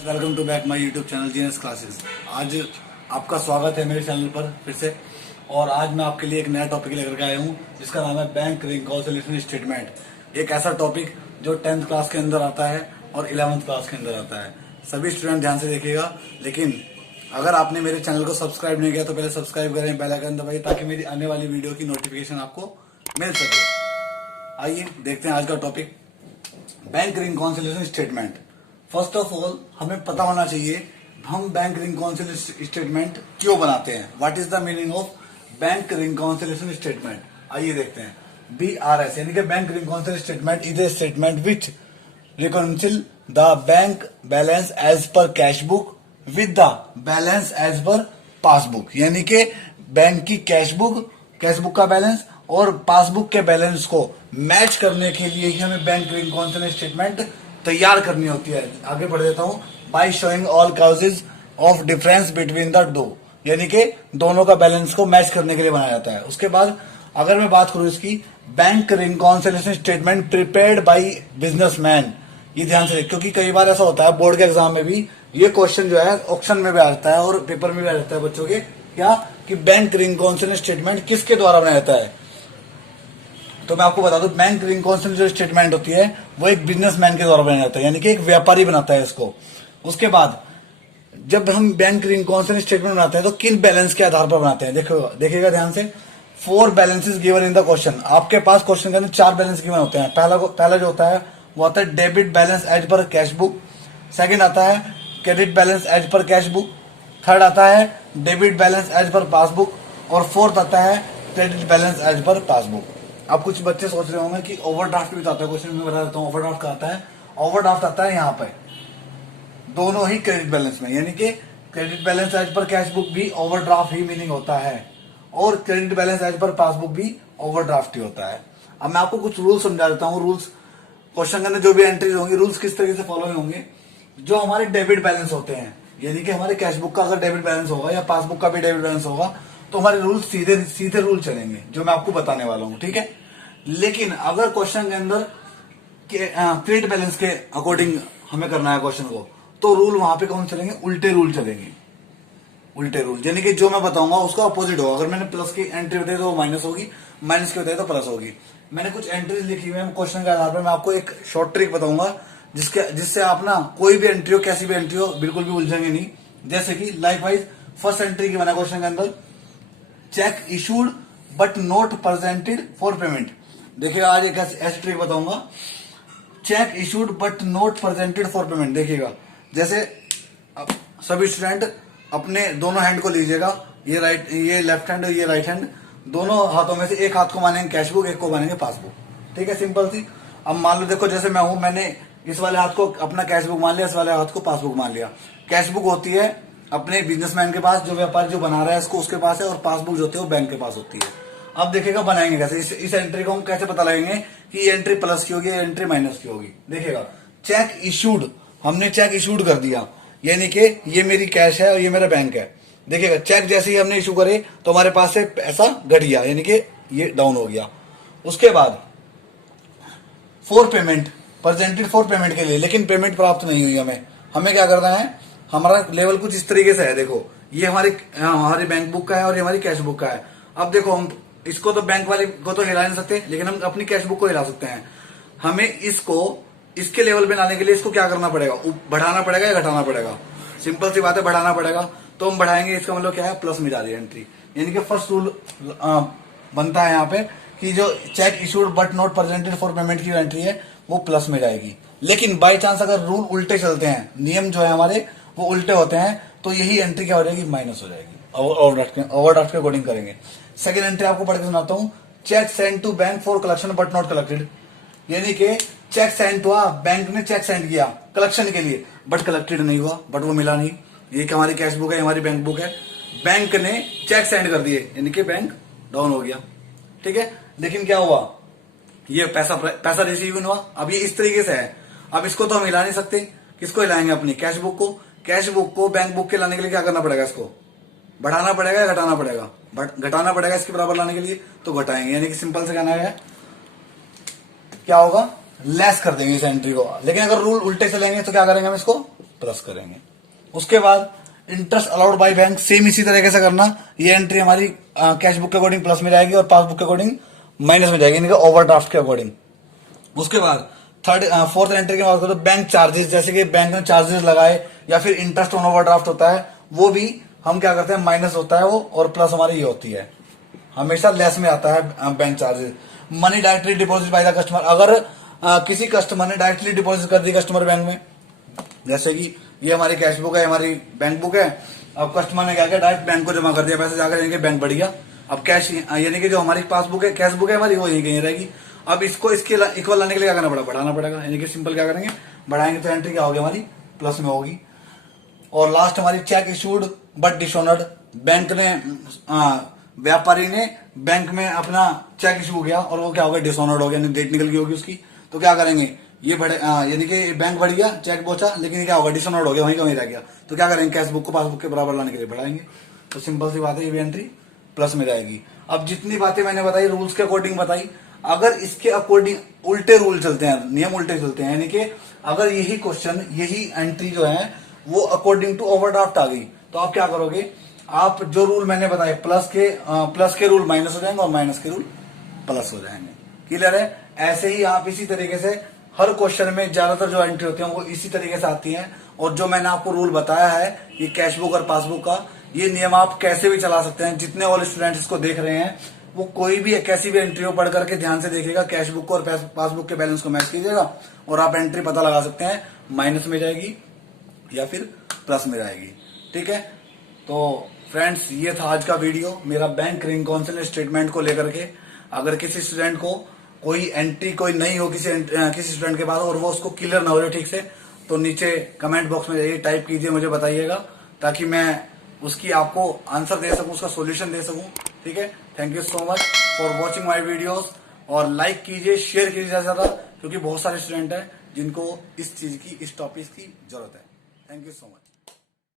Welcome to back my YouTube channel GNS classes. आज आपका स्वागत है मेरे चैनल पर फिर से। और आज मैं आपके लिए एक नया टॉपिक लेकर के आया हूँ जिसका नाम है बैंक रिकॉन्सिलिएशन स्टेटमेंट। एक ऐसा टॉपिक जो 10th क्लास के अंदर आता है और 11th क्लास के अंदर आता है। सभी स्टूडेंट ध्यान से देखिएगा, लेकिन अगर आपने मेरे चैनल को सब्सक्राइब नहीं किया तो पहले सब्सक्राइब करें, बेल आइकन दबाइए ताकि मेरी आने वाली वीडियो की नोटिफिकेशन आपको मिल सके। आइए देखते हैं आज का topic, bank reconciliation statement. First of all हमें पता होना चाहिए हम बैंक रिकॉन्सिलिएशन स्टेटमेंट क्यों बनाते हैं। What is the meaning of bank reconciliation statement. आइए देखते हैं। BRS यानी कि bank reconciliation statement is a statement which reconcile the bank balance as per cash book with the balance as per passbook. यानी कि बैंक की cash book का balance और पासबुक के बैलेंस को मैच करने के लिए ही हमें बैंक रिकॉन्सिलिएशन स्टेटमेंट तैयार करनी होती है। आगे बढ़ देता हूं। By showing all causes of difference between the दो, यानी कि दोनों का बैलेंस को मैच करने के लिए बनाया जाता है। उसके बाद अगर मैं बात करूं इसकी, bank reconciliation statement prepared by businessman. ये ध्यान से, क्योंकि कई बार ऐसा होता है बोर्ड के एग्जाम में भी ये क्वेश्चन जो है ऑप्शन में भी आता है और पेपर में भी आ जाता है बच्चों के, क्या कि बैंक रिकॉन्सिलिएशन स्टेटमेंट किसके द्वारा बनाया जाता है। तो मैं आपको बता दूं, बैंक रिकॉन्सिलिएशन जो स्टेटमेंट होती है वो एक बिजनेसमैन के द्वारा बनाया जाता है, यानी कि एक व्यापारी बनाता है इसको। उसके बाद जब हम बैंक रिकॉन्सिलिएशन स्टेटमेंट बनाते हैं तो किन बैलेंस के आधार पर बनाते हैं, देखिएगा ध्यान से। 4 balances given in the question. आपके पास क्वेश्चन के अंदर 4 बैलेंस गिवन होते हैं। पहला जो होता है वो आता है debit balance as per cash book. Second आता है credit balance as per cash book. Third आता है debit balance as per passbook. और फोर्थ आता है credit balance as per passbook. अब कुछ बच्चे सोच रहे होंगे कि ओवरड्राफ्ट भी तो आता है क्वेश्चन में, बता देता हूँ ओवरड्राफ्ट का आता है। ओवरड्राफ्ट आता है यहाँ पे दोनों ही क्रेडिट बैलेंस में, यानी कि credit balance as per cash book भी ओवरड्राफ्ट ही मीनिंग होता है और credit balance as per passbook भी ओवरड्राफ्ट ही होता है। अब मैं आपको कुछ रूल्स समझा देता हूँ। रूल्स क्वेश्चन के अंदर जो भी एंट्रीज होंगी, रूल्स किस तरीके से फॉलो होंगे। जो हमारे डेबिट बैलेंस होते हैं, यानी कि हमारे कैश बुक का अगर डेबिट बैलेंस होगा या पासबुक का भी डेबिट बैलेंस होगा तो हमारे रूल सीधे रूल चलेंगे जो मैं आपको बताने वाला हूँ, ठीक है। लेकिन अगर क्वेश्चन के अंदर क्रेडिट बैलेंस के अकॉर्डिंग हमें करना है क्वेश्चन को, तो रूल वहां पे कौन चलेंगे, उल्टे रूल चलेंगे। उल्टे रूल यानी कि जो मैं बताऊंगा उसका अपोजिट होगा। अगर मैंने प्लस की एंट्री बताई तो वो माइनस होगी, माइनस की बताई तो प्लस होगी। मैंने कुछ एंट्रीज लिखी हुई है क्वेश्चन के आधार पर। मैं आपको एक शॉर्ट ट्रिक बताऊंगा जिससे आप ना कोई भी एंट्री हो, कैसी भी एंट्री हो, बिल्कुल भी उलझेंगे नहीं। जैसे कि लाइक वाइज फर्स्ट एंट्री की बना क्वेश्चन के अंदर, check issued but not presented for payment. देखिएगा आज एक ऐसी ट्रिक बताऊंगा, check issued but not presented for payment. देखिएगा जैसे सभी स्टूडेंट अपने दोनों हैंड को लीजिएगा, ये लेफ्ट हैंड और ये राइट हैंड, दोनों हाथों में से एक हाथ को मानेंगे कैश बुक, एक को मानेंगे पासबुक, ठीक है, सिंपल सी। अब मान लो देखो जैसे मैं हूं, मैंने इस वाले हाथ को अपना कैश बुक मान लिया, इस वाले हाथ को पासबुक मान लिया। कैश बुक होती है अपने बिजनेसमैन के पास, जो व्यापारी जो बना रहा है इसको उसके पास है, और पासबुक जो होती है वो बैंक के पास होती है। अब देखिएगा बनाएंगे कैसे, इस एंट्री को हम कैसे पता लगाएंगे कि ये एंट्री प्लस की होगी, ये एंट्री माइनस की होगी। देखिएगा चेक इशूड, हमने चेक इशूड कर दिया, यानी कि ये मेरी कैश है और ये मेरा बैंक है। देखिएगा चेक जैसे ही हमने इशू करे तो हमारे पास से पैसा घट गया, यानी कि ये डाउन हो गया। उसके बाद for payment, presented for payment के लिए, लेकिन पेमेंट प्राप्त नहीं हुई हमें क्या करना है, हमारा लेवल कुछ इस तरीके से है। देखो ये हमारी बैंक बुक का है और ये हमारी कैश बुक का है। अब देखो हम इसको तो बैंक वाले को तो हिला नहीं सकते, लेकिन हम अपनी कैश बुक को हिला सकते हैं। हमें इसको इसके लेवल पे लाने के लिए इसको क्या करना पड़ेगा, बढ़ाना पड़ेगा या घटाना पड़ेगा। सिंपल सी बात है, बढ़ाना पड़ेगा। तो हम बढ़ाएंगे, इसका मतलब क्या है, प्लस में जा रही है एंट्री। यानी कि फर्स्ट रूल बनता है यहाँ पे कि जो check issued but not presented for payment की एंट्री है वो प्लस में जाएगी। लेकिन बाय चांस अगर रूल उल्टे चलते हैं, नियम जो है हमारे वो उल्टे होते हैं, तो यही एंट्री क्या हो जाएगी, माइनस हो जाएगी। ओवरड्राफ्ट के अकॉर्डिंग करेंगे। सेकेंड एंट्री आपको पढ़ के सुनाता हूँ, cheque send to bank for collection but not collected. यानी कि चेक सेंड हुआ, बैंक ने चेक सेंड किया कलेक्शन के लिए, बट कलेक्टेड नहीं हुआ, बट वो मिला नहीं। ये कि हमारी कैश बुक है, हमारी बैंक बुक है, बैंक ने चेक सेंड कर दिए, यानी कि बैंक डाउन हो गया, ठीक है। लेकिन क्या हुआ, ये पैसा रिसीव नहीं हुआ। अब ये इस तरीके से है। अब इसको तो हम हिला नहीं सकते, किसको हिलाएंगे, अपनी कैश बुक को। कैश बुक को बैंक बुक के लाने के लिए क्या करना पड़ेगा, इसको बढ़ाना पड़ेगा या घटाना पड़ेगा, घटाना पड़ेगा इसके बराबर लाने के लिए, तो घटाएंगे। यानी कि सिंपल से कहना है क्या होगा, लेस कर देंगे इस एंट्री को। लेकिन अगर रूल उल्टे चलेंगे तो क्या करेंगे, हम इसको प्लस करेंगे। उसके बाद interest allowed by bank, same इसी तरीके से करना। ये एंट्री हमारी कैश बुक के अकॉर्डिंग प्लस में जाएगी और पासबुक के अकॉर्डिंग माइनस में जाएगी, यानी कि ओवरड्राफ्ट के अकॉर्डिंग। उसके बाद फोर्थ एंट्री की बात करो, बैंक चार्जेस, जैसे कि बैंक ने चार्जेस लगाए या फिर इंटरेस्ट ऑन ओवरड्राफ्ट होता है, वो भी हम क्या करते हैं, माइनस होता है वो, और प्लस हमारी ये होती है, हमेशा लेस में आता है bank charges. Money directly deposit by the customer, अगर किसी कस्टमर ने डायरेक्टली डिपॉजिट कर दी कस्टमर बैंक में, जैसे कि ये हमारी कैश बुक है, हमारी बैंक बुक है, अब कस्टमर ने क्या किया, डायरेक्ट बैंक को जमा कर दिया पैसे जाकर, यानी कि बैंक बढ़ गया। अब कैश यानी कि जो हमारी पासबुक है, कैश बुक है हमारी, वो यही कहीं रहेगी। अब इसको इसके इक्वल लाने के लिए क्या करना पड़ा, बढ़ाना पड़ेगा, यानी कि सिंपल क्या करेंगे, बढ़ाएंगे तो एंट्री क्या होगी हमारी, प्लस में होगी। और लास्ट हमारी check issued but dishonoured, bank ने व्यापारी ने बैंक में अपना चेक इशू किया और वो क्या हो गया, डिसऑनर्ड हो गया, यानी डेट निकल गई होगी उसकी, तो क्या करेंगे, ये बढ़े यानी कि बैंक बढ़ गया, चेक पहुंचा, लेकिन क्या होगा, डिसऑनर्ड हो गया, वहीं का वहीं रह गया, तो क्या करेंगे, कैश बुक को पासबुक के बराबर लाने के लिए बढ़ाएंगे। तो सिंपल सी बात है, ये भी एंट्री प्लस में जाएगी। अब जितनी बातें मैंने बताई रूल्स के अकॉर्डिंग बताई, अगर इसके अकॉर्डिंग उल्टे रूल चलते हैं, नियम उल्टे चलते हैं, यानी कि अगर यही क्वेश्चन, यही एंट्री जो है वो अकॉर्डिंग टू ओवरड्राफ्ट आ गई, तो आप क्या करोगे, आप जो रूल मैंने बताए, प्लस के रूल माइनस हो जाएंगे और माइनस के रूल प्लस हो जाएंगे। क्लियर है? ऐसे ही आप इसी तरीके से हर क्वेश्चन में ज्यादातर जो एंट्री होती है वो इसी तरीके से आती है। और जो मैंने आपको रूल बताया है, ये कैश बुक और पासबुक का, ये नियम आप कैसे भी चला सकते हैं। जितने ऑल स्टूडेंट्स इसको देख रहे हैं, वो कोई भी कैसी भी एंट्री हो पढ़ करके ध्यान से देखिएगा, कैश बुक को और पासबुक के बैलेंस को मैच कीजिएगा और आप एंट्री पता लगा सकते हैं, माइनस में जाएगी या फिर प्लस में जाएगी। ठीक है, तो फ्रेंड्स, ये था आज का वीडियो मेरा बैंक रिकॉन्सिलिएशन स्टेटमेंट को लेकर के। अगर किसी स्टूडेंट को कोई एंट्री कोई नहीं हो किसी स्टूडेंट के पास और वो उसको क्लियर ना हो जाए ठीक से, तो नीचे कमेंट बॉक्स में जाइए, टाइप कीजिए, मुझे बताइएगा, ताकि मैं उसकी आपको आंसर दे सकूं, उसका सॉल्यूशन दे सकूं। ठीक है, thank you so much for watching my videos. और लाइक कीजिए, शेयर कीजिए ज्यादा, क्योंकि बहुत सारे स्टूडेंट हैं जिनको इस चीज की, इस टॉपिक की जरूरत है। Thank you so much.